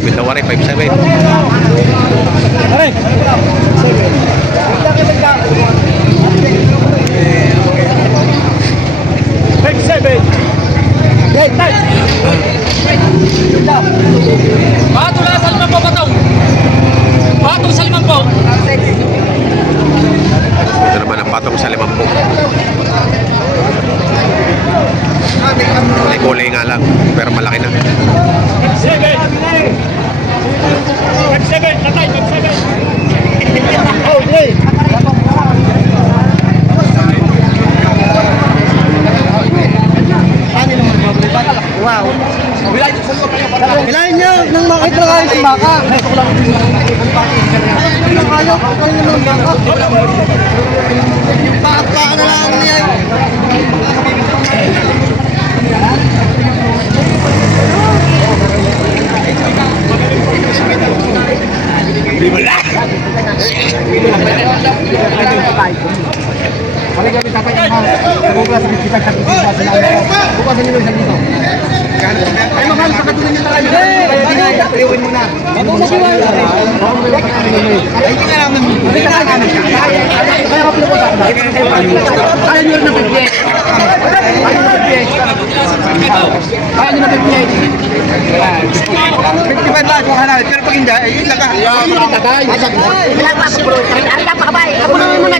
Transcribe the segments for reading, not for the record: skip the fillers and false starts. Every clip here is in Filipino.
57 daw rin, 57. Aray! 57! Yan, tay! Bato na sa 5 po ba ito? Bato sa 5 po. Ito naman ang patong sa 50. May kulay nga lang, pero malaki na. 57! 57! Tatay, 57! Oh, hey! Wow! Kailangan nyo nang makita kayo sa baka. Ayaw, ayaw nyo ng baka. Bakit baka na lang niya? Balik kami tatay ng mga naguglas ng kita sa kita sa lahat. Bukas sa nilo isang dito. Ay mahal sa katunan niyo talaga. Kaya triwin mo na. Ay hindi ka namin. Hindi ka namin. Kaya ka po sa. Kaya niyo na pagye. Kaya niyo na pagye. 55 ba ko hanap pero pag hindi ay laka. Tatay. Wala pa bro. Ang pakabay. Ako na mga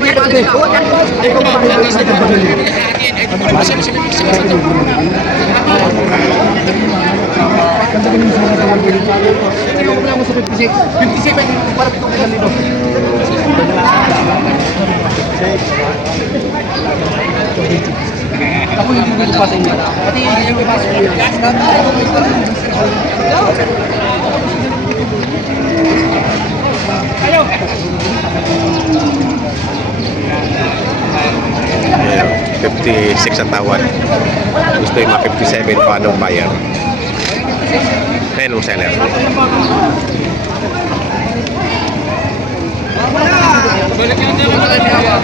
ako yung mga pa sa inyo. Pati yung pa sa inyo. Ayo. Ayan, 56 ang tawad. Gusto yung mga 57 pa anong buyer. Ayan ang seller. Balik yung dito na tayo hawa.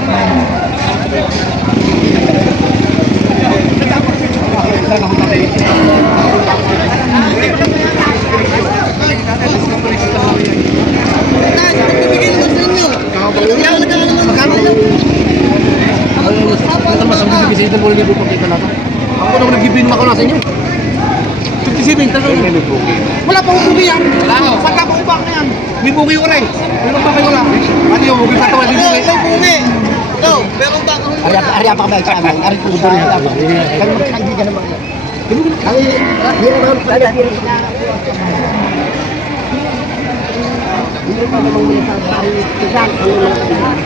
Ako nang nagbibin ako na sa inyo. 57 talaga. Wala pa akong bugi yan. Wala pa akong baka yan. May bugi ko rin. Meron pa kayo wala. Ano yung bugi pa ito? May bugi. Ito, meron pa akong bugi. Ari pa kami sa amin. Ari po ito rin. Kami magkaibigan naman. Ay, hindi naman pala. Hindi pa naman muli sa bahay. Isang, ano lang.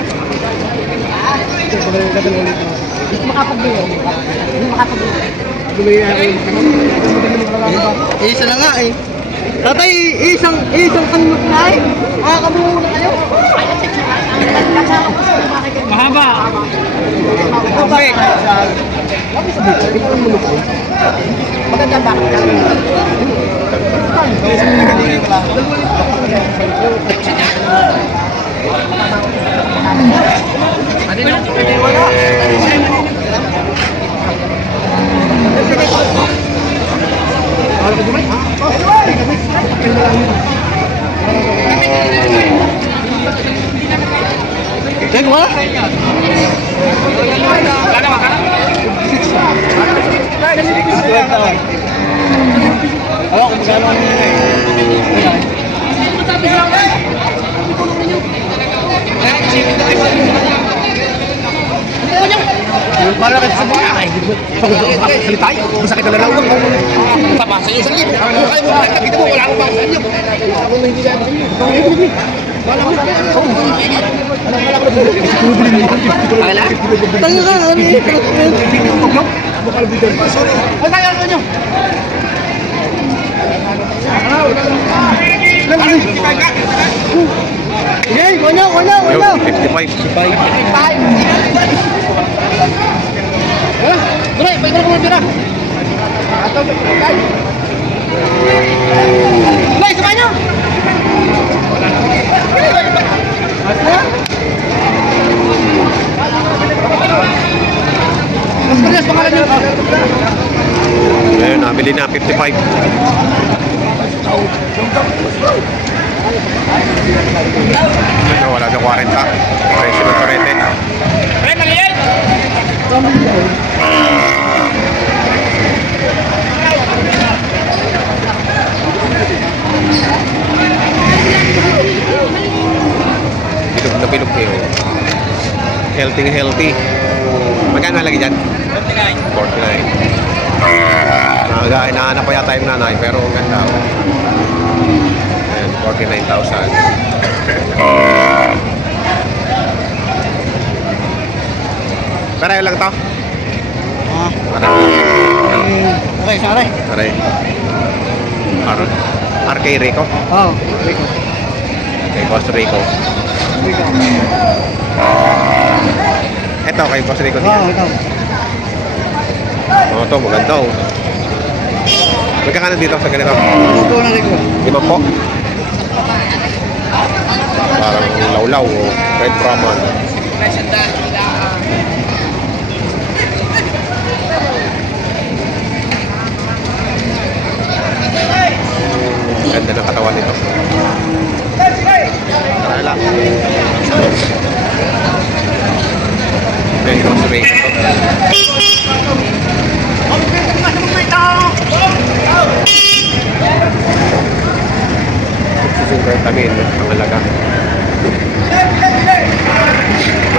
Hindi makapag-buhay. Hindi makapag-buhay. Isa na nga eh. Tatay, isang kanot na eh. Makakabuo na kayo. Mahaba. Okay. Maganda ba? Cek mo? Kung magkano para ka sa mga ay salita tayo masakit na lang tapasan niyo sa libo kayo mo nakita mo wala akong bang sa inyo ako na hindi sabi sa inyo wala mo tanga ka ano bukal bidan ay kaya ano nyo okay, wala. 55. Tuloy, pwede na kumang tira. Tuloy, sabay nyo! Mas parehas, pangalan nyo. Ngayon, nabili na 55. Ito, wala sa 40. Presyo ng torete. Ay, maliit! Bilog na bilog kayo. Healthy na healthy. Magkano lagi dyan? 49. Hinahanap pa yata yung nanay, pero ang ganda. Ayan, 49,000. Pareho lang to? Okay, sorry. Pareho. RK Rico? Oo. Kay Boss Rico. Ito kay Boss Rico din. ikaw. Ito, maganda oh. Magkakano dito sa ganito? Luto na rin ko. 5 po. Parang lawlaw o red Brahman. Ganda ng katawan nito. Tara lang. Okay, Boss Rico. Susungkay kami ang halaga.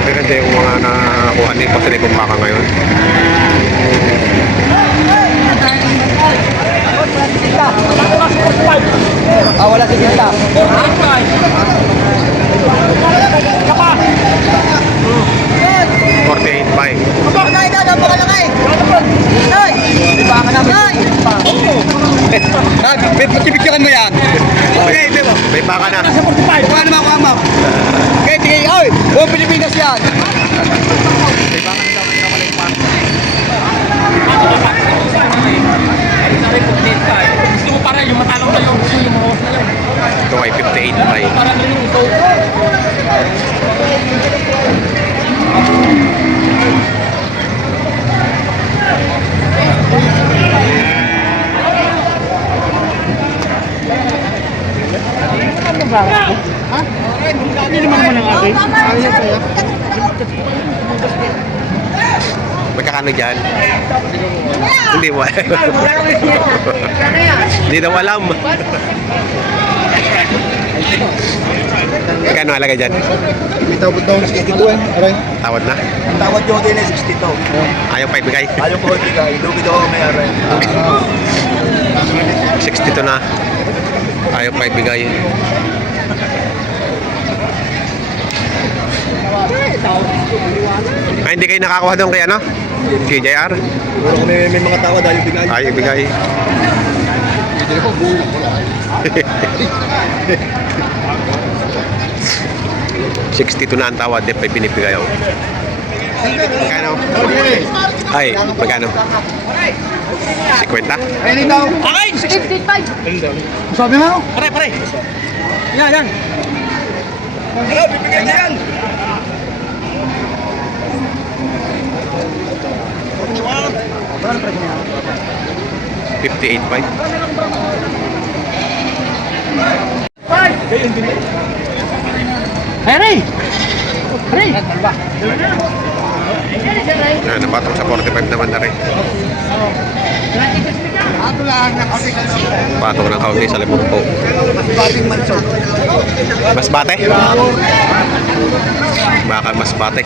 Maganda yung mga nakakuha ni Boss Rico baka ngayon. Wala si Gita. 48.5. Nay, napakalakay. Nay! Di ba ka namin? Nay! Nay, patibigyan mo yan. Okay, di ba? May baka na. Paano ba ako ama? Okay, tingin. Oy! Buong Pilipinas yan. Gusto mo para yung matalong na yung gusto yung mawas na lang. Ito ay 58.5. Para na yung ito. Magkakano dyan? Hindi mo alam. Hindi daw alam. Magkano halaga dyan? Tawad daw 62 eh. Aray. Tawad na? Ang tawad nyo din eh 62. Ayaw pa ibigay. Ayaw ko ibigay. Lugid ako may aray. 62 na. Ayaw pa ibigay. Ay, hindi kayo nakakuha doon kay ano? KJR? Siguro kung may mga tawad ayaw bigay. Ayaw ibigay. Hindi ko buo. 62 na ang tawad, di pa pinipigay ako. Magkano? Ay, magkano? 50? Ayun ikaw. Ay! 55. Sabi mo? Pare, pare! Yan, yan! Hello, bibigyan niya yan. $58.5. Hey, Ray! Ah, napatong sa 45 naman na rin. Ato lang na kasi Patong ng kaunti sa 50. bating manso. Mas bate? Baka mas bate.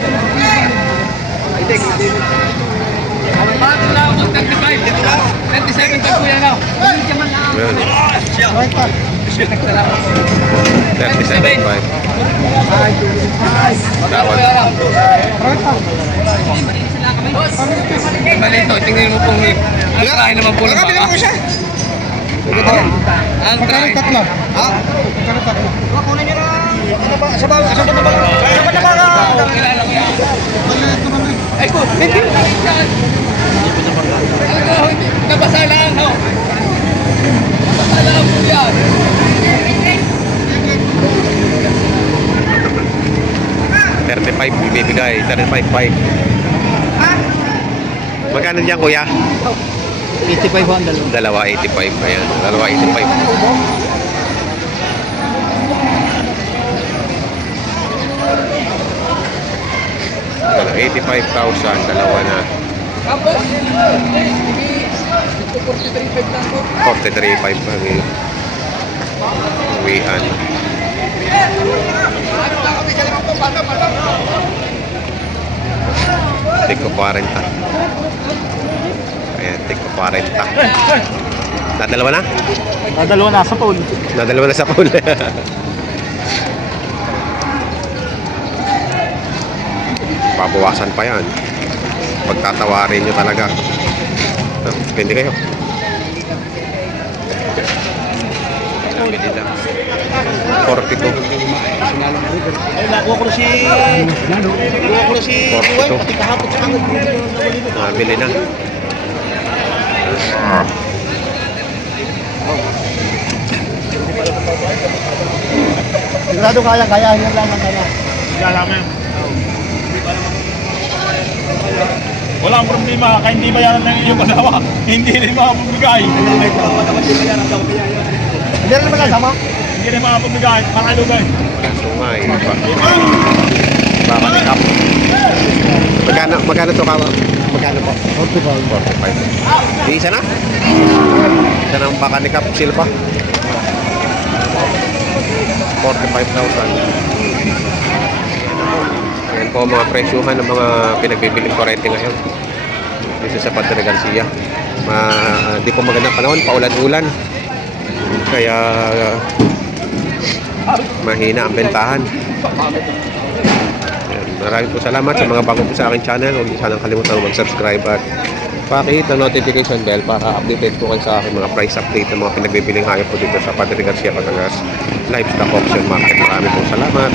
Bago lang ako 35. 37 ka kuya na. Ayan. 37.5. Tawad. Malito, tingnan mo pong ang try naman po ng baka. Ko siya. Ang try. Tatlo. Ha? Tatlo. Kunin niyo na. Ano ba? Sa ba? Sa ba? Sa ba? Oo, kilala ko yan. Ay ko, hindi. Ano, nabasa lang, no? Nabasa lang po yan. $35 bibigay. 35.5. Magkano diyan kuya? 85 ang dalawa. Dalawa 85. Ayan. Dalawa 85. 85,000, dalawa na. Tapos, ito 43.5 lang po. 43,500 pa rin. Uwian. Tigko 40. Ayan, tigko 40. Nadalawa na? Dalawa na sa pool. Nadalawa na sa pool. Pabawasan pa yan. Pagtatawarin nyo talaga. Depende kayo. Bili lang. 42. Ay, nakuha ko na si... Nakuha ko na si... 42. Pati kahapon sa kangod. Bili na. Sigurado kaya yun lang ang kaya. Wala ang problema, kaya hindi bayaran ng iyong asawa. Hindi rin makapabigay. Hindi rin naman lang sama. Hindi rin makapabigay. Pangalugay. Sungay. Baka ni Kap. Magkano to Kap? Magkano po? 45. Di isa na? Isa na ang baka ni Kap Silva. 45,000. Ayan po ang mga presyuhan ng mga pinagbibiling kurente ngayon dito sa Padre Garcia. Di po magandang panahon, paulan-ulan, kaya mahina ang bentahan. Ayan, maraming po salamat sa mga bago po sa aking channel. Huwag niyo sanang kalimutan mag-subscribe at pakihit ng notification bell para updated po kayo sa aking mga price update ng mga pinagbibiling hayop po dito sa Padre Garcia, Batangas Livestock Auction Market. Maraming po salamat.